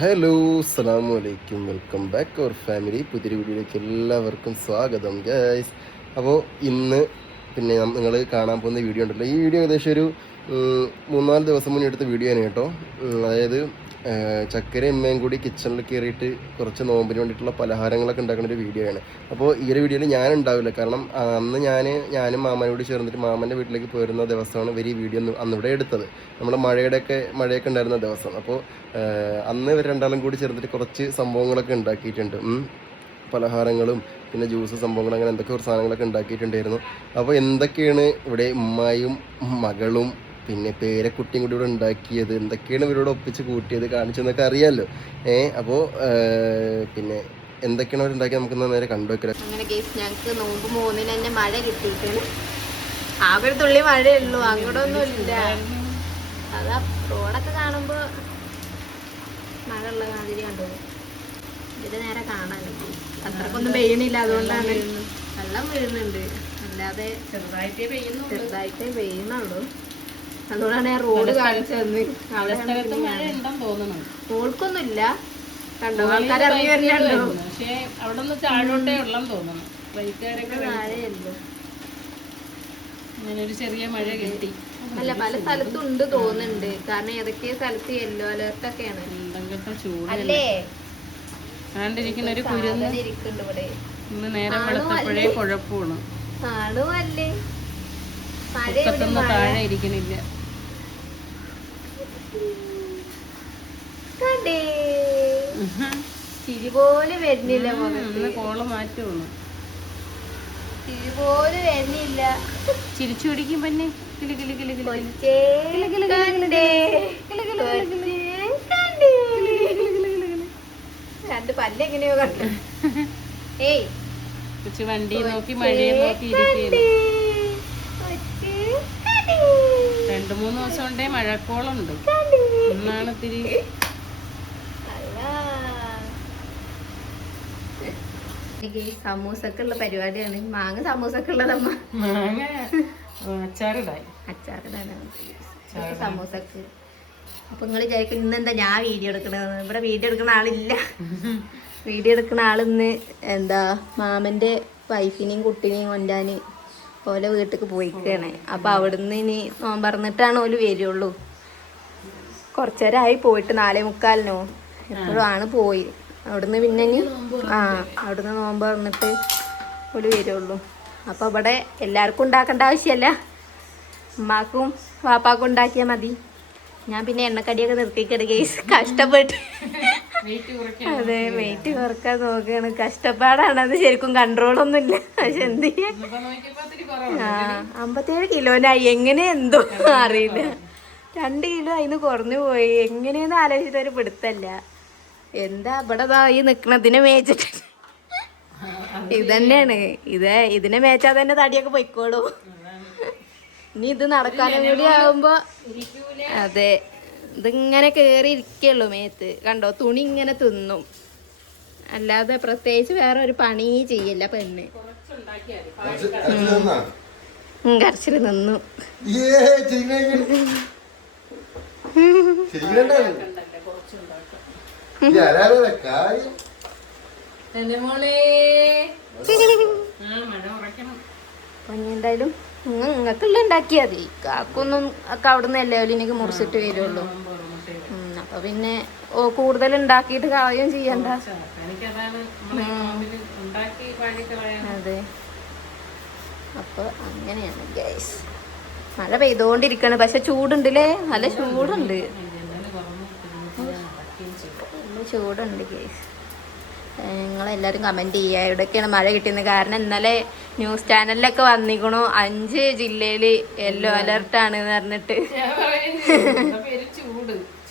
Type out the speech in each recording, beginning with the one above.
Hello അസ്സലാമു അലൈക്കും, welcome back അവർ family. പുതിയൊരു വീഡിയോയിലേക്ക് എല്ലാവർക്കും സ്വാഗതം ഗൈസ്. അപ്പോൾ ഇന്ന് പിന്നെ നിങ്ങൾ കാണാൻ പോകുന്ന വീഡിയോ ഉണ്ടല്ലോ, ഈ വീഡിയോ ഏകദേശം ഒരു 3-4 ദിവസം മുന്നേ എടുത്ത വീഡിയോ ആണ് കേട്ടോ. അതായത് ചക്കരയും അമ്മയും കൂടി കിച്ചണിൽ കയറിയിട്ട് കുറച്ച് നോമ്പിന് വേണ്ടിയിട്ടുള്ള പലഹാരങ്ങളൊക്കെ ഉണ്ടാക്കുന്ന ഒരു വീഡിയോ ആണ്. അപ്പോൾ ഈ ഒരു വീഡിയോയിൽ ഞാൻ ഉണ്ടാവില്ല, കാരണം അന്ന് ഞാനും മാമനോട് ചേർന്നിട്ട് മാമൻ്റെ വീട്ടിലേക്ക് പോരുന്ന ദിവസമാണ് ഇവർ ഈ വീഡിയോ അന്നിവിടെ എടുത്തത്. നമ്മൾ മഴയൊക്കെ ഉണ്ടായിരുന്ന ദിവസം. അപ്പോൾ അന്ന് ഇവർ രണ്ടാളും കൂടി ചേർന്നിട്ട് കുറച്ച് സംഭവങ്ങളൊക്കെ ഉണ്ടാക്കിയിട്ടുണ്ട്. പലഹാരങ്ങളും പിന്നെ ജ്യൂസ് സംഭവങ്ങൾ, അങ്ങനെ എന്തൊക്കെ ഒരു സാധനങ്ങളൊക്കെ ഉണ്ടാക്കിയിട്ടുണ്ടായിരുന്നു. അപ്പോൾ എന്തൊക്കെയാണ് ഇവിടെ ഉമ്മായും മകളും പിന്നെ പേരക്കുട്ടിയും കൂടി ഇവിടെ ഉണ്ടാക്കിയത്, എന്തൊക്കെയാണ് ഇവരോട് ഒപ്പിച്ച് കൂട്ടിയത് കാണിച്ചെന്നൊക്കെ അറിയാമല്ലോ. അപ്പോൾ പിന്നെ എന്തൊക്കെയാണ് അവർ ഉണ്ടാക്കിയത് നമുക്ക് നേരെ കണ്ടുവെക്കാം. അങ്ങനെ കേസ് ഞങ്ങൾക്ക് നോമ്പ് 3-ന് തന്നെ മഴ കിട്ടിയിട്ടാണ്. ആകെ ഒരു തുള്ളി മഴയുള്ളൂ, അങ്ങോട്ടൊന്നും ഇല്ല. അതാ റോഡൊക്കെ കാണുമ്പോ മഴ ഉള്ള മാതിരി കണ്ടു. ഇതിന്റെ നേരെ കാണാനില്ല, അത്രക്കൊന്നും പെയ്യണില്ല, അതുകൊണ്ടാണ്. വെള്ളം വീഴുന്നുണ്ട്, അല്ലാതെ ചെറുതായിട്ടേ പെയ്യുന്നുള്ളൂ. അതുകൊണ്ടാണ് ഞാൻ റോഡ് കാണിച്ചു തന്ന്. മോൾക്കൊന്നും ഇല്ല, കണ്ടോ, ആൾക്കാർ ഇറങ്ങി വരുന്നുണ്ടോ? പക്ഷേ അവിടെ നിന്ന് താഴോട്ടേ വെള്ളം തോന്നുന്നു. താഴെയല്ലോ, അങ്ങനെ ഒരു ചെറിയ മഴ കിട്ടി. അല്ല, പല സ്ഥലത്തും ഉണ്ട് തോന്നുന്നുണ്ട്. കാരണം ഏതൊക്കെ സ്ഥലത്ത് യെല്ലോ അലേർട്ട് ഒക്കെയാണ്. ചൂടല്ലേ ആണ്ടിരിക്കുന്ന ഒരു ഇരിക്കുന്നുണ്ട് ഇവിടെ. ഇന്ന് നേരം വെളുത്തപ്പോഴേ കുഴപ്പമാണ്. ആണുമല്ലേ, താഴെ ഇരിക്കണില്ല. ചിരി പോലും വരുന്നില്ല, കോള് മാറ്റുള്ളൂ. ചിരി പോലും വരുന്നില്ല. ചിരിച്ചു പിടിക്കും പിന്നെ രണ്ട് പല്ലെങ്ങനെയോ കണ്ടു. ഏയ് കൊച്ചു വണ്ടി നോക്കി മഴയെ നോക്കി ഇരിക്കുകയാണ്. 2-3 ദിവസം കൊണ്ടേ മഴക്കോളുണ്ട്. ഇന്നാണ് ഇത്തിരി സമൂസക്കുള്ള പരിപാടിയാണ്. മാങ്ങ സമൂസക്കുള്ളതമ്മ, മാങ്ങ അച്ചാറിടാൻ സമൂസക്ക്. അപ്പൊ നിങ്ങൾ വിചാരിക്കും ഇന്നെന്താ ഞാൻ വീഡിയോ എടുക്കണത്? ഇവിടെ വീഡിയോ എടുക്കുന്ന ആളില്ല. വീഡിയോ എടുക്കുന്ന ആളിന്ന് എന്താ മാമന്റെ വൈഫിനെയും കുട്ടീനെയും കൊണ്ടാന് ഓലെ വീട്ടിലേക്ക് പോയിക്കാണ്. അപ്പൊ അവിടുന്ന് ഇനി നോമ്പറന്നിട്ടാണ് ഓല് വരുള്ളൂ. കുറച്ചേരമായി പോയിട്ട് 4:45 എപ്പോഴും ആണ് പോയി. അവിടുന്ന് പിന്നെ ഇനി അവിടുന്ന് നോമ്പ് തുറന്നിട്ട് ഓല് വരുള്ളൂ. അപ്പൊ ഇവിടെ എല്ലാവർക്കും ഉണ്ടാക്കേണ്ട ആവശ്യമല്ല, ഉമ്മാക്കും വാപ്പാക്കും ഉണ്ടാക്കിയാൽ മതി. ഞാൻ പിന്നെ എണ്ണക്കടിയൊക്കെ നിർത്തിക്കിട കേസ്, കഷ്ടപ്പെട്ട്. അതെ, വെയിറ്റ് കുറക്കാൻ നോക്കുകയാണ്. കഷ്ടപ്പാടാണ് അത്, ശരിക്കും കൺട്രോളൊന്നും ഇല്ല. പക്ഷെ എന്ത് ചെയ്യാൻ, 57 കിലോനായി. എങ്ങനെ എന്തോ അറിയില്ല, 2 കിലോ അതിന് കുറഞ്ഞു പോയി. എങ്ങനെയെന്ന് ആലോചിച്ചിട്ട് ഒരു പിടുത്തല്ല. എന്താ ഇവിടെ ഈ നിക്കണതിനെ മേച്ചിട്ട് ഇതന്നെയാണ്. ഇതിനെ മേച്ചാൽ തന്നെ തടിയൊക്കെ പൊയ്ക്കോളൂ. ഇനി ഇത് നടക്കാനും കൂടി ആകുമ്പോ, അതെ, ഇതിങ്ങനെ കേറി ഇരിക്കുള്ളൂ മേത്ത്. കണ്ടോ, തുണി ഇങ്ങനെ തിന്നും, അല്ലാതെ പ്രത്യേകിച്ച് വേറെ ഒരു പണി ചെയ്യല്ല പെണ്ണ്. കരച്ചില് നിന്നു. എന്തായാലും നിങ്ങൾക്കുള്ള ഉണ്ടാക്കിയാ മതി. കാക്കൊന്നും ഒക്കെ അവിടുന്ന് എല്ലാവരും എനിക്ക് മുറിച്ചിട്ട് വരുള്ളൂ. അപ്പൊ പിന്നെ കൂടുതൽ ഉണ്ടാക്കിയിട്ട് കളയും ചെയ്യണ്ട. അതെ, അപ്പൊ അങ്ങനെയാണ് ഗൈസ്. മഴ പെയ്തോണ്ടിരിക്കാണ്, പക്ഷെ ചൂടുണ്ടല്ലേ, നല്ല ചൂടുണ്ട്, ചൂടുണ്ട് ഗൈസ്. നിങ്ങളെല്ലാവരും കമൻറ്റ് ചെയ്യുക എവിടെയൊക്കെയാണ് മഴ കിട്ടിയത്. കാരണം ഇന്നലെ ന്യൂസ് ചാനലിലൊക്കെ വന്നിക്കണു 5 ജില്ലയിൽ യെല്ലോ അലർട്ടാണ് പറഞ്ഞിട്ട്.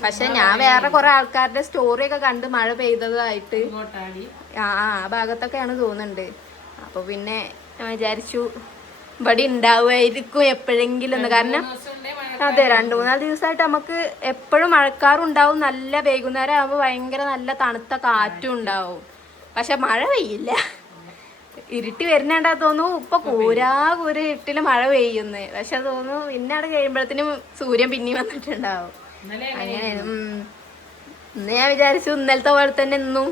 പക്ഷെ ഞാൻ വേറെ കുറെ ആൾക്കാരുടെ സ്റ്റോറിയൊക്കെ കണ്ട് മഴ പെയ്തതായിട്ട് ആ ഭാഗത്തൊക്കെയാണ് തോന്നുന്നുണ്ട്. അപ്പൊ പിന്നെ വിചാരിച്ചു ഇവിടെ ഉണ്ടാവുമായിരിക്കും എപ്പോഴെങ്കിലും എന്ന്. കാരണം അതെ, 2-3 ദിവസമായിട്ട് നമുക്ക് എപ്പോഴും മഴക്കാറുണ്ടാവും. നല്ല വൈകുന്നേരം ആകുമ്പോൾ ഭയങ്കര നല്ല തണുത്ത കാറ്റും ഉണ്ടാവും. പക്ഷെ മഴ പെയ്യില്ല. ഇരുട്ടി വരുന്നുണ്ടാ തോന്നുന്നു. ഇപ്പൊ കൂരാ ഇരുട്ടില് മഴ പെയ്യുന്നു. പക്ഷെ തോന്നുന്നു പിന്നെ അവിടെ കഴിയുമ്പോഴത്തേനും സൂര്യൻ പിന്നെയും വന്നിട്ടുണ്ടാവും. അങ്ങനെ ഇന്ന് ഞാൻ വിചാരിച്ചു ഇന്നലത്തെ പോലെ തന്നെ ഇന്നും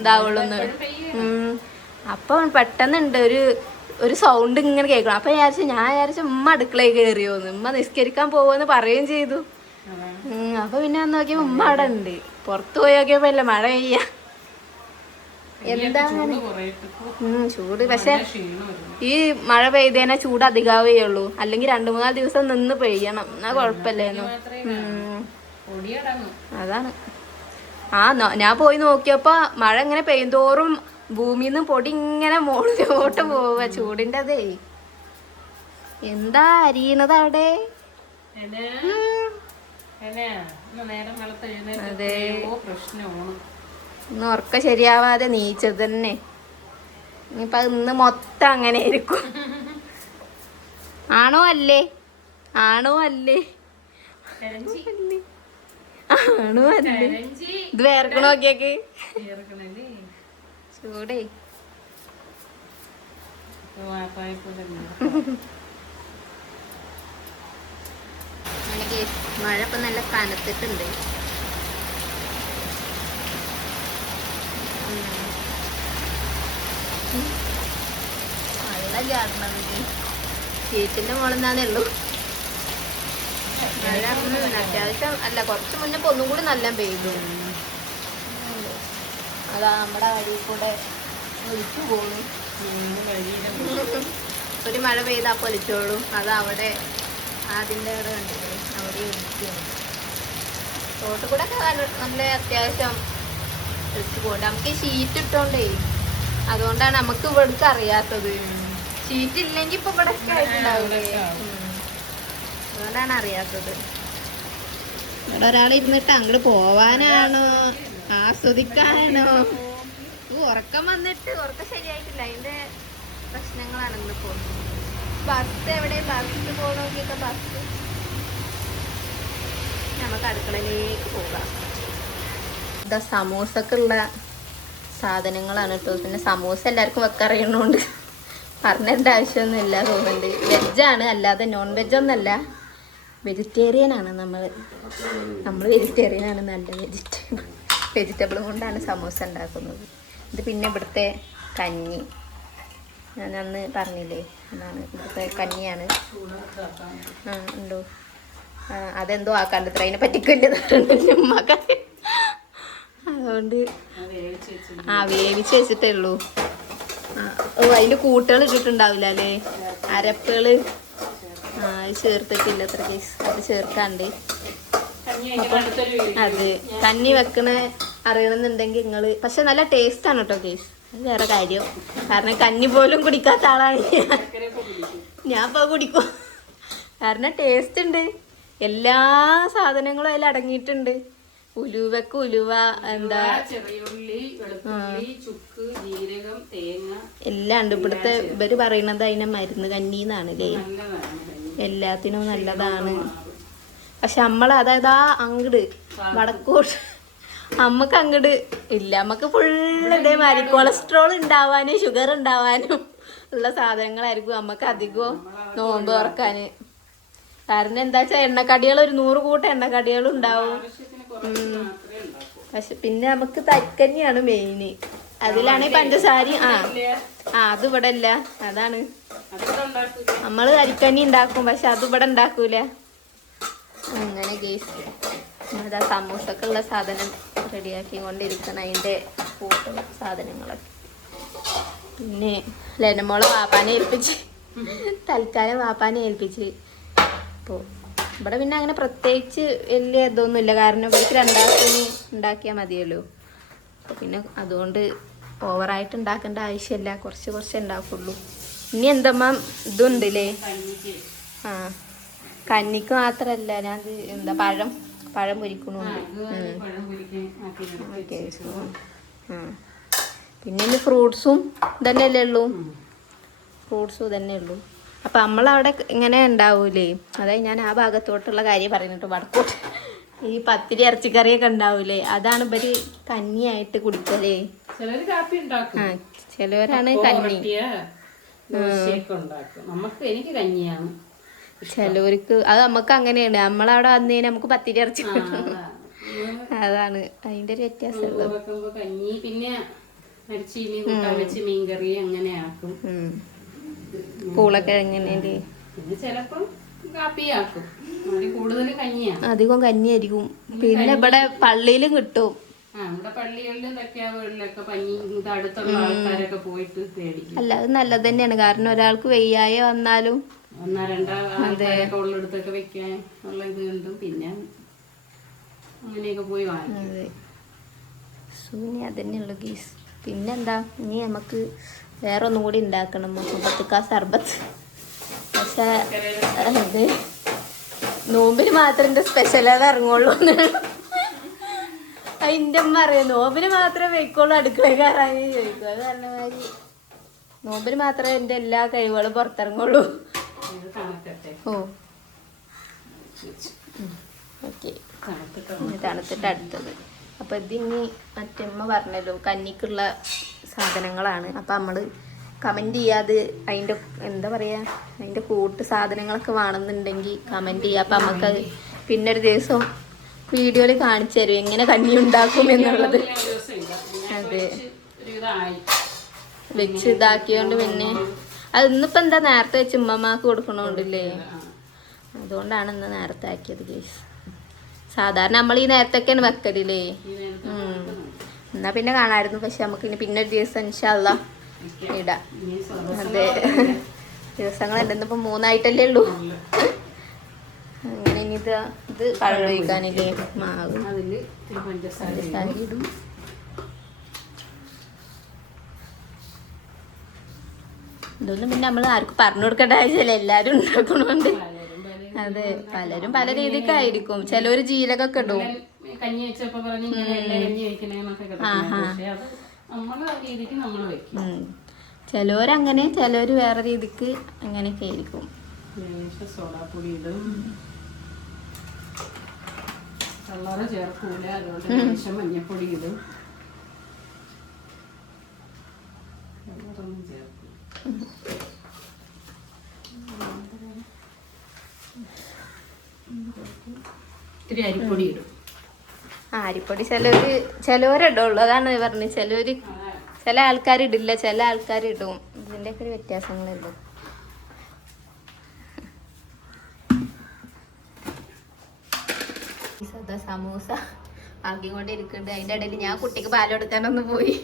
ഇതാവുള്ളൂ. അപ്പൊ പെട്ടെന്നുണ്ട് ഒരു സൗണ്ട് ഇങ്ങനെ കേൾക്കണം. അപ്പൊ ഞാൻ വിചാരിച്ചു ഉമ്മ അടുക്കളയിൽ കയറിയോന്ന്, ഉമ്മ നിസ്കരിക്കാൻ പോവെന്ന് പറയുകയും ചെയ്തു. അപ്പൊ പിന്നെ വന്ന് നോക്കിയപ്പോ ഉമ്മ അവിടെ ഉണ്ട്. പുറത്തു പോയി നോക്കിയപ്പോ അല്ലേ മഴ പെയ്യ. എന്താണ് ചൂട്. പക്ഷെ ഈ മഴ പെയ്തേനെ ചൂട് അധികാവേ ഉള്ളൂ. അല്ലെങ്കിൽ 2-3 ദിവസം നിന്ന് പെയ്യണം, എന്നാ കുഴപ്പമില്ലായിരുന്നു. അതാണ്. ഞാൻ പോയി നോക്കിയപ്പോ മഴ ഇങ്ങനെ പെയ്യുന്തോറും ഭൂമിന്ന് പൊടി ഇങ്ങനെ മുകളിലോട്ട് പോവുക. ചൂടിന്റെ അതേ എന്താ അരിയണത് അവിടെ. അതെ, ഇന്ന് ഉറക്കം ശരിയാവാതെ നീച്ചത് തന്നെ. ഇനിയിപ്പൊ ഇന്ന് മൊത്തം അങ്ങനെ ആയിരിക്കും. ആണോ അല്ലേ? ആണോ അല്ലേ? ആണോ അല്ലേ? ഇത് വേർക്കണ നോക്കിയേക്ക്. ചൂടേ. മഴ ഇപ്പൊ നല്ല കനത്തിട്ടുണ്ട്. വെള്ളം ചാടണത് ചീറ്റിന്റെ മുകളിൽ ഉള്ളൂ. മഴ അത്യാവശ്യം അല്ല, കുറച്ച് മുന്നേ ഒന്നും കൂടി നല്ല പെയ്തു. അതാ നമ്മുടെ വഴി കൂടെ ഒലിച്ചു പോണു. ഒരു മഴ പെയ്താ പൊലിച്ചോളും. അത് അവിടെ അതിൻ്റെ അവിടെ കണ്ടില്ലേ, അവിടെ ഒലിച്ചു പോകും. റോട്ടിൽ കൂടെ ഒക്കെ നല്ല അത്യാവശ്യം ഒലിച്ചു പോകണ്ട. നമുക്ക് ഈ ഷീറ്റ് ഇട്ടോണ്ടേ, അതുകൊണ്ടാണ് നമുക്ക് ഇവിടേക്ക് അറിയാത്തത്. ഷീറ്റ് ഇല്ലെങ്കിൽ ഇപ്പൊ ഇവിടെ ഒക്കെ ആയിട്ടുണ്ടാവില്ലേ, അതുകൊണ്ടാണ് അറിയാത്തത്. ഇവിടെ ഒരാളിരുന്നിട്ട് അങ്ങോട്ട് പോവാനാണോ ആസ്വദിക്കാനോ? ഉറക്കം വന്നിട്ട് ഉറക്കം ശരിയായിട്ടില്ല, അതിന്റെ പ്രശ്നങ്ങളാണ് ഇന്ന് പോകുന്നത്. ബസ് എവിടെ? ബസ് പോകണമെങ്കിലൊക്കെ ബസ്. നമുക്ക് അടുക്കളയിലേക്ക് പോകാം. ഇതാ സമൂസക്കുള്ള സാധനങ്ങളാണ് കേട്ടോ. പിന്നെ സമൂസ എല്ലാവർക്കും വെക്കറിയണോണ്ട് പറഞ്ഞിട്ട് ആവശ്യമൊന്നുമില്ല തോന്നുന്നുണ്ട്. വെജാണ്, അല്ലാതെ നോൺ വെജൊന്നല്ല, വെജിറ്റേറിയൻ ആണ്. നമ്മൾ വെജിറ്റേറിയൻ ആണ്. നല്ല വെജിറ്റബിളും കൊണ്ടാണ് സമൂസ ഉണ്ടാക്കുന്നത്. ഇത് പിന്നെ ഇവിടുത്തെ കഞ്ഞി ഞാൻ അന്ന് പറഞ്ഞില്ലേ, അതാണ് ഇവിടുത്തെ കഞ്ഞിയാണ്. ഉണ്ടോ? അതെന്തോ ആക്കാണ്ട് ഇത്ര അതിനെ പറ്റിക്കില്ല ഉമ്മക്ക. അതുകൊണ്ട് വേവിച്ച് വെച്ചിട്ടേ ഉള്ളൂ. അതിൻ്റെ കൂട്ടുകൾ ഇട്ടിട്ടുണ്ടാവില്ല അല്ലേ, അരപ്പുകള്. അത് ചേർത്തിട്ടില്ല അത്ര കേസ്, അത് ചേർക്കാണ്ട്. അത് കഞ്ഞി വെക്കണ അറിയണമെന്നുണ്ടെങ്കിൽ നിങ്ങൾ. പക്ഷെ നല്ല ടേസ്റ്റാണ് കേട്ടോ കേസ്, അത് വേറെ കാര്യം. കാരണം കഞ്ഞി പോലും കുടിക്കാത്ത ആളാണ് ഞാൻ ഇപ്പോൾ കുടിക്കും. കാരണം ടേസ്റ്റ് ഉണ്ട്, എല്ലാ സാധനങ്ങളും അതിൽ അടങ്ങിയിട്ടുണ്ട്. ഉലുവക്ക് ഉലുവ, എന്താ എല്ലാം ഉണ്ട്. ഇവിടുത്തെ ഇവര് പറയണത് അതിനെ മരുന്ന് കഞ്ഞിന്നാണല്ലേ, എല്ലാത്തിനും നല്ലതാണ്. പക്ഷെ അതായത് അങ്ങട് വടക്കോട്ട് നമ്മക്ക് അങ്ങട് ഇല്ല. നമ്മക്ക് ഫുള്ള് ഇതേമാതിരി കൊളസ്ട്രോൾ ഉണ്ടാവാനും ഷുഗർ ഉണ്ടാവാനും ഉള്ള സാധനങ്ങളായിരിക്കും നമ്മക്ക് അധികവും നോമ്പ് തുറക്കാന്. കാരണം എന്താ വെച്ചാൽ എണ്ണക്കടികൾ 100 കൂട്ടം എണ്ണക്കടികളും ഉണ്ടാവും. പക്ഷെ പിന്നെ നമുക്ക് തരിക്കഞ്ഞിയാണ് മെയിന്. അതിലാണ് പഞ്ചസാര. അത് ഇവിടെ അല്ല, അതാണ് നമ്മള് തരിക്കഞ്ഞി ഉണ്ടാക്കും, പക്ഷെ അത് ഇവിടെ ഉണ്ടാക്കൂല. അങ്ങനെ ഗേസ് അതാ സമൂസക്കുള്ള സാധനം റെഡിയാക്കി കൊണ്ടിരിക്കണം, അതിൻ്റെ കൂട്ടും സാധനങ്ങളൊക്കെ. പിന്നെ ലെനമോളെ വാപ്പാനെ ഏൽപ്പിച്ച്, തൽക്കാലം വാപ്പാനെ ഏൽപ്പിച്ച്. അപ്പോൾ ഇവിടെ പിന്നെ അങ്ങനെ പ്രത്യേകിച്ച് വലിയ ഇതൊന്നുമില്ല, കാരണം ഇവർക്ക് 2 ആൾക്കിന് ഉണ്ടാക്കിയാൽ മതിയല്ലോ. അപ്പോൾ പിന്നെ അതുകൊണ്ട് ഓവറായിട്ട് ഉണ്ടാക്കേണ്ട ആവശ്യമില്ല, കുറച്ച് ഉണ്ടാക്കുള്ളൂ. ഇനി എന്തമ്മ ഇതുണ്ടല്ലേ, കഞ്ഞിക്ക് മാത്രല്ല ഞാൻ എന്താ പഴം പൊരിക്കണുണ്ട്. പിന്നെ ഇനി ഫ്രൂട്ട്സും തന്നെയല്ലേ ഉള്ളൂ, അപ്പം നമ്മളവിടെ ഇങ്ങനെ ഉണ്ടാവൂലേ. അതായത് ഞാൻ ആ ഭാഗത്തോട്ടുള്ള കാര്യം പറയുന്നുണ്ട്. വടക്കോട്ട് ഈ പത്തിരി ഇറച്ചിക്കറിയൊക്കെ ഉണ്ടാവൂലേ, അതാണ് ഇവര് കഞ്ഞിയായിട്ട് കുടിക്കലേ. ചിലവരാണ് കഞ്ഞി, ചിലവർക്ക് അത് നമുക്ക് അങ്ങനെയാണ്. നമ്മളവിടെ വന്നു കഴിഞ്ഞാൽ നമുക്ക് പത്തിരി ഇറച്ചി കിട്ടും. അതാണ് അതിന്റെ ഒരു വ്യത്യാസമുള്ളൂ. വെക്കുമ്പോ കഞ്ഞി പിന്നെ മരിച്ചീനി കൂട്ടാൻ വെച്ച് മീൻകറി അങ്ങനെ ആക്കും. പൂളക്കിഴങ്ങിന്റെ പിന്നെ ചിലപ്പം കാപ്പിയാക്കും. കൂടുതലും കഞ്ഞിയാണ്, അധികം കഞ്ഞിയായിരിക്കും. പിന്നെ ഇവിടെ പള്ളിയിലും കിട്ടും. നമ്മുടെ പള്ളികളിലും തെക്കാവുകളിലൊക്കെ പഞ്ഞി അടുത്തുള്ള ആൾക്കാരൊക്കെ പോയിട്ട് മേടിക്കും. അല്ല അത് നല്ലത് തന്നെയാണ്. കാരണം ഒരാൾക്ക് വെയ്യായ വന്നാലും ഒന്നോ രണ്ടോ ആൾക്കാരൊക്കെ ഉള്ളിടത്തൊക്കെ വെക്കാൻ ഉള്ള ഇത് കണ്ടും പിന്നെ അങ്ങനെയൊക്കെ പോയി വാങ്ങിക്കും. അതെ. ഇനി അതന്നെയുള്ളു ഗീസ്. പിന്നെന്താ, ഇനി നമുക്ക് വേറെ ഒന്നും കൂടി ഉണ്ടാക്കണം, മുഹബത്തുക്ക സർബത്ത്. പക്ഷെ അത് നോമ്പിന് മാത്രം എൻ്റെ സ്പെഷ്യലാണ് ഇറങ്ങുള്ളൂ. അതിൻ്റെ അമ്മ അറിയാം നോമ്പിന് മാത്രമേ വെക്കുള്ളൂ അടുക്കളക്കാരായി ചോദിക്കും. അത് പറഞ്ഞ മാതിരി നോമ്പിന് മാത്രമേ എൻ്റെ എല്ലാ കഴിവുകളും പുറത്തിറങ്ങുള്ളൂ. ഓ ഓക്കെ, തണുത്തിട്ട് അടുത്തത്. അപ്പം ഇതിനി മറ്റമ്മ പറഞ്ഞല്ലോ കഞ്ഞിക്കുള്ള സാധനങ്ങളാണ്. അപ്പം നമ്മൾ കമൻറ്റ് ചെയ്യാതെ അതിൻ്റെ എന്താ പറയുക, അതിൻ്റെ കൂട്ട് സാധനങ്ങളൊക്കെ വേണമെന്നുണ്ടെങ്കിൽ കമൻറ്റ് ചെയ്യുക. അപ്പം നമുക്കത് പിന്നൊരു ദിവസം വീഡിയോയിൽ കാണിച്ചു തരും എങ്ങനെ കഞ്ഞി ഉണ്ടാക്കും എന്നുള്ളത്. അതെ, വെച്ച് ഇതാക്കിയോണ്ട് പിന്നെ അത് ഇന്നിപ്പോൾ എന്താ നേരത്തെ വെച്ച് ഉമ്മമാക്ക് കൊടുക്കണോണ്ടില്ലേ, അതുകൊണ്ടാണ് ഇന്ന് നേരത്തെ ആക്കിയത് ഗൈസ്. സാധാരണ നമ്മൾ ഈ നേരത്തൊക്കെയാണ് വെക്കലില്ലേ. എന്നാ പിന്നെ കാണാമായിരുന്നു. പക്ഷെ നമുക്ക് ഇനി പിന്നെ ഒരു ദിവസം ഇൻഷാ അല്ലാ ഇടാം. അതെ, ദിവസങ്ങളുണ്ട്. ഇന്നിപ്പോൾ 3 ആയിട്ടല്ലേ ഉള്ളൂ. അങ്ങനെ ഇനി ഇത് പഴം ഒഴിക്കാനില്ലേ, മാവ് പഞ്ചസാര ഇടും. ഇതൊന്നും പിന്നെ നമ്മൾ ആർക്കും പറഞ്ഞു കൊടുക്കേണ്ട ആവശ്യമില്ല, എല്ലാവരും ഉണ്ടാക്കണോണ്ട്. അതെ, പലരും പല രീതിക്കായിരിക്കും. ചിലവര് ജീരകൊക്കെ ഇടും. കഞ്ഞി വെച്ചപ്പോ പറഞ്ഞു കഞ്ഞി വെക്കണേന്നൊക്കെ, ചിലവരങ്ങനെ, ചിലവര് വേറെ രീതിക്ക് അങ്ങനെയൊക്കെ ആയിരിക്കും. സോഡാപ്പൊടി ഇടും, കളറ് ചേർക്കൂല, അതുകൊണ്ട് ലേശം മഞ്ഞപ്പൊടി ഇടും. കളറൊന്നും ചേർക്കും. ഇത്തിരി അരിപ്പൊടി ഇടും. അരിപ്പൊടി ചിലവരിടുള്ളൂ. അതാണ് പറഞ്ഞത്. ചില ആൾക്കാർ ഇടില്ല, ചില ആൾക്കാർ ഇടും. ഇതിൻ്റെയൊക്കെ ഒരു വ്യത്യാസങ്ങളുള്ളൂ. സമൂസ ആക്കിക്കൊണ്ടിരിക്കുന്നുണ്ട്. അതിൻ്റെ ഇടയിൽ ഞാൻ കുട്ടിക്ക് പാൽ കൊടുക്കാനൊന്ന് പോയി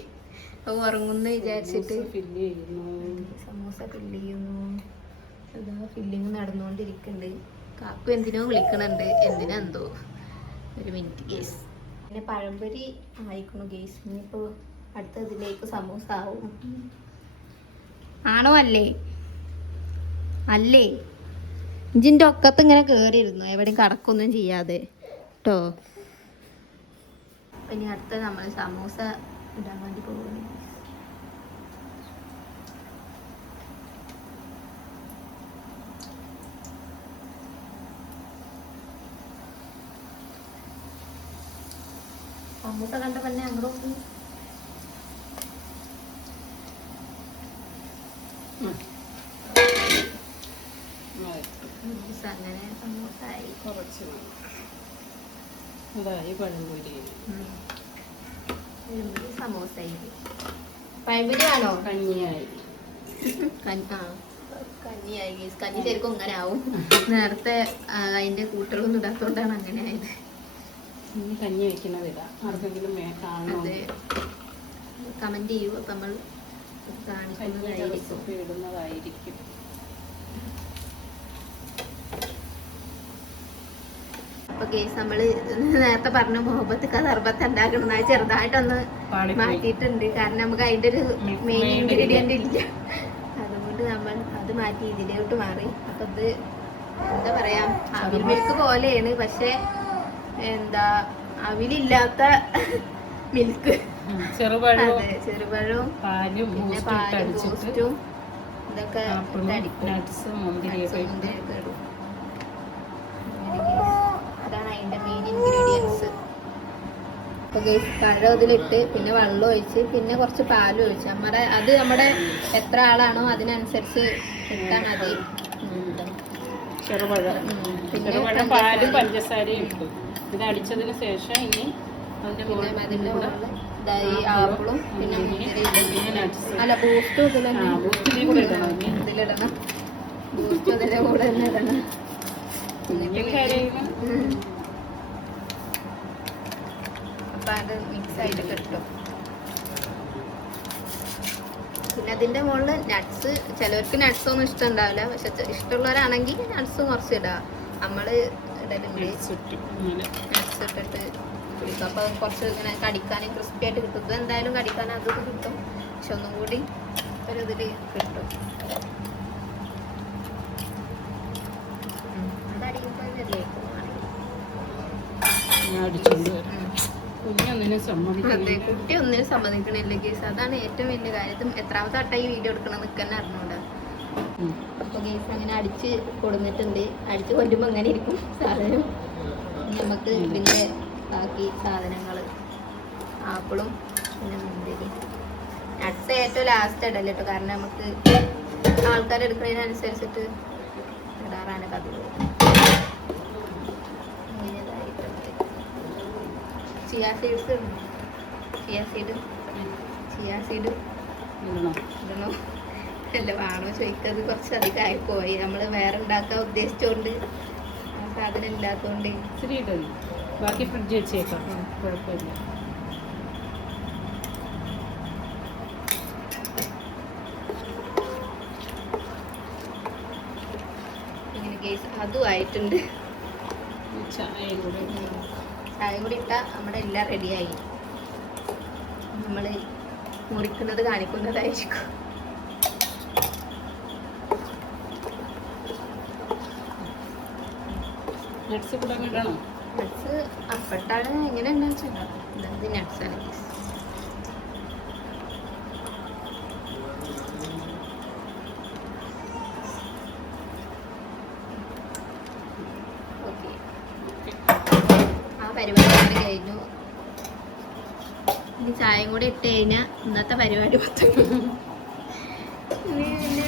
ഉറങ്ങുന്നു വിചാരിച്ചിട്ട് സമൂസ ഫില്ല് ചെയ്യുന്നു. അതാ ഫില്ലിങ് നടന്നുകൊണ്ടിരിക്കുന്നുണ്ട്. കാക്കു എന്തിനോ വിളിക്കണുണ്ട്, എന്തിനാ എന്തോ. ഒരു മിനിറ്റ് ഗേസ്. പിന്നെ പഴംപൊരി ആയിക്കണു ഗേസ്. ഇനിയിപ്പോൾ അടുത്തതിലേക്ക് സമൂസ ആവും. ആണോ അല്ലേ? അല്ലേ, ഇഞ്ചിൻ്റെ ഒക്കത്ത് ഇങ്ങനെ കയറിയിരുന്നു, എവിടെയും കടക്കൊന്നും ചെയ്യാതെ കേട്ടോ. അപ്പം ഇനി അടുത്ത നമ്മൾ സമൂസ ഇടാൻ വേണ്ടി പോകുന്നു. സമൂസ കണ്ട പിന്നെ അങ്ങോട്ട് അങ്ങനെ സമൂസായി. കുറച്ച് അതായി പഴംപൊരി. സമൂസായി. പഴംപൊരി ആണോ? കഞ്ഞിയായി. കഞ്ഞിയായി. കഞ്ഞി ശരിക്കും ഇങ്ങനെ ആവും. നേരത്തെ അതിന്റെ കൂട്ടുകളൊന്നും ഇടാത്തോണ്ടാണ് അങ്ങനെ ആയത്. ഇനി കഞ്ഞി വെക്കുന്നതില്ല, ആർക്കെങ്കിലും കാണണം. കമന്റ് ചെയ്യൂ, അപ്പൊ നമ്മൾ കാണിക്കുന്നതായിരിക്കും, ഇടുന്നതായിരിക്കും. അപ്പൊ കേസ് നമ്മള് നേരത്തെ പറഞ്ഞ മുഹബത്തുക്ക സർബത്ത് ഉണ്ടാക്കണം. അത് ചെറുതായിട്ടൊന്ന് മാറ്റിയിട്ടുണ്ട്. കാരണം നമുക്ക് അതിന്റെ ഒരു മെയിൻ ഇൻഗ്രീഡിയന്റ് ഇല്ല. അതുകൊണ്ട് നമ്മൾ അത് മാറ്റി ഇതിലോട്ട് മാറി. അപ്പൊ ഇത് എന്താ പറയാ, അവിൽ മിൽക്ക് പോലെയാണ്, പക്ഷെ എന്താ അവിലില്ലാത്ത മിൽക്ക്. ചെറുപഴവും പാലും പിന്നെ പാലും ബൂസ്റ്റും ഇതൊക്കെ അതാണ് അതിന്റെ മെയിൻ ഇൻഗ്രീഡിയൻസ്. അപ്പൊ പഴം അതിലിട്ട് പിന്നെ വെള്ളം ഒഴിച്ച് പിന്നെ കുറച്ച് പാലും ഒഴിച്ച് നമ്മുടെ എത്ര ആളാണോ അതിനനുസരിച്ച് ഇട്ടാൽ മതി. ചെറുപഴം പാലും പഞ്ചസാരയും ഇട്ടു. ഇത് അടിച്ചതിന് ശേഷം ഇനി പിന്നെ അതിൻ്റെ മുകളിൽ ഇതായി ആപ്പിളും പിന്നെ പിന്നെ നട്ട്സ് അല്ല ബൂസ്റ്റും ഇതിലെന്നെ ബൂസ്റ്റിൽ കൂടെ ഇടണം ഇതിലിടണം. ബൂസ്റ്റും അതിൻ്റെ കൂടെ തന്നെ ഇടണം. അപ്പം അത് മിക്സ് ആയിട്ട് കിട്ടും. പിന്നെ അതിൻ്റെ മുകളിൽ നട്ട്സ്, ചിലവർക്ക് നട്ട്സ് ഒന്നും ഇഷ്ടമുണ്ടാവില്ല, പക്ഷെ ഇഷ്ടമുള്ളവരാണെങ്കിൽ നട്ട്സ് കുറച്ച് ഇടാം. നമ്മൾ ഇടലുണ്ട് നട്ട്സ് ഇട്ടിട്ട് കുടിക്കും. അപ്പോൾ കുറച്ച് ഇങ്ങനെ കടിക്കാനും ക്രിസ്പി ആയിട്ട് കിട്ടും. ഇത് എന്തായാലും കടിക്കാൻ അതൊക്കെ കിട്ടും, പക്ഷെ ഒന്നും കൂടി ഒരു ഇതിൽ കിട്ടും. അതടിക്കുമ്പോഴല്ലേ അതെ, കുട്ടി ഒന്നിനും സമ്മതിക്കണില്ല ഗേസ്. അതാണ് ഏറ്റവും വലിയ കാര്യം. ഇത് എത്രാമത്തെ വട്ടം ഈ വീഡിയോ എടുക്കണം നിൽക്കാൻ അറിഞ്ഞൂടാ. അപ്പോൾ ഗേസ് അങ്ങനെ അടിച്ച് കൊടുത്തിട്ടുണ്ട്. അടിച്ച് കൊണ്ടുമ്പോൾ അങ്ങനെ ഇരിക്കും സാധനം. നമുക്ക് ഇതിൻ്റെ ബാക്കി സാധനങ്ങൾ ആപ്പിളും പിന്നെ മുന്തിരി, നട്ട്സ് ഏറ്റവും ലാസ്റ്റ് ഇടല്ലോ കേട്ടോ, കാരണം നമുക്ക് ആൾക്കാർ എടുക്കുന്നതിനനുസരിച്ചിട്ട് ഇടാറാണ് പതിവ്. ചിയാ സീഡ് ഇടണോ അല്ല വേണോ ചോദിക്കത് കുറച്ച് അധികമായി പോയി. നമ്മൾ വേറെ ഉണ്ടാക്കാൻ ഉദ്ദേശിച്ചുകൊണ്ട് ആ സാധനം ഇല്ലാത്തതുകൊണ്ട് ബാക്കി ഫ്രിഡ്ജ് വെച്ചേക്കാം, കുഴപ്പമില്ല. ഇങ്ങനെ കേസ് അതും ആയിട്ടുണ്ട്. ചായ കൂടി ഇട്ടാൽ നമ്മുടെ എല്ലാം റെഡിയായി. നമ്മൾ മുറിക്കുന്നത് കാണിക്കുന്നതായിരിക്കും. നട്ട്സ് കൂടെ ഇടണം. നട്ട്സ് അപ്പട്ടാണ് എങ്ങനെ ഉണ്ടാച്ചാൽ ഇത് നട്ട്സാണ്. ഓക്കെ, ആ പരിപാടി കഴിഞ്ഞു. ഇനി ചായയും കൂടെ ഇട്ട് കഴിഞ്ഞാൽ ഇന്നത്തെ പരിപാടി മൊത്തം ഇനി പിന്നെ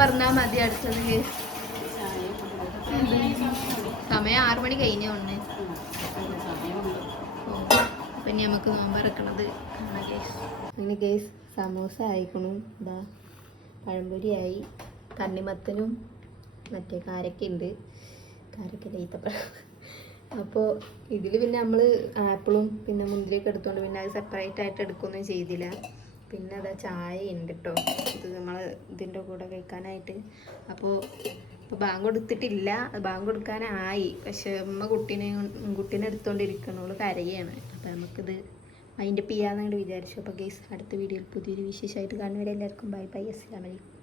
പറഞ്ഞാൽ മതി. അടുത്തത് സമയം 6 മണി കഴിഞ്ഞോണ്ട്. അപ്പം ഇനി നമുക്ക് നോമ്പറക്കണത് അങ്ങനെ ഗേസ്. സമൂസ ആയിക്കണു, ഇതാ പഴംപൊരിയായി, തണ്ണിമത്തനും മറ്റേ കാരക്കുണ്ട്, കാരക്കല്ല ഈത്തപ്പഴം. അപ്പോൾ ഇതിൽ പിന്നെ നമ്മൾ ആപ്പിളും പിന്നെ മുന്തിരിയൊക്കെ എടുത്തുകൊണ്ട് പിന്നെ അത് സെപ്പറേറ്റ് ആയിട്ട് എടുക്കുകയൊന്നും ചെയ്തില്ല. പിന്നെ അതാ ചായ ഉണ്ട് കേട്ടോ, ഇത് നമ്മൾ ഇതിൻ്റെ കൂടെ കഴിക്കാനായിട്ട്. അപ്പോൾ ബാങ്ക് കൊടുത്തിട്ടില്ല, ബാങ്ക് കൊടുക്കാനായി, പക്ഷെ അമ്മ കുട്ടീനെ എടുത്തുകൊണ്ടിരിക്കണോള് കരയാണ്. അപ്പോൾ നമുക്കിത് മൈൻഡപ്പ് ചെയ്യാമെന്നങ്ങോട്ട് വിചാരിച്ചു. അപ്പോൾ ഗൈസ്, അടുത്ത വീഡിയോയിൽ പുതിയൊരു വിശേഷമായിട്ട് കാണുന്നവരെ എല്ലാവർക്കും ബൈ ബൈ, അസ്സലാമു അലൈക്കും.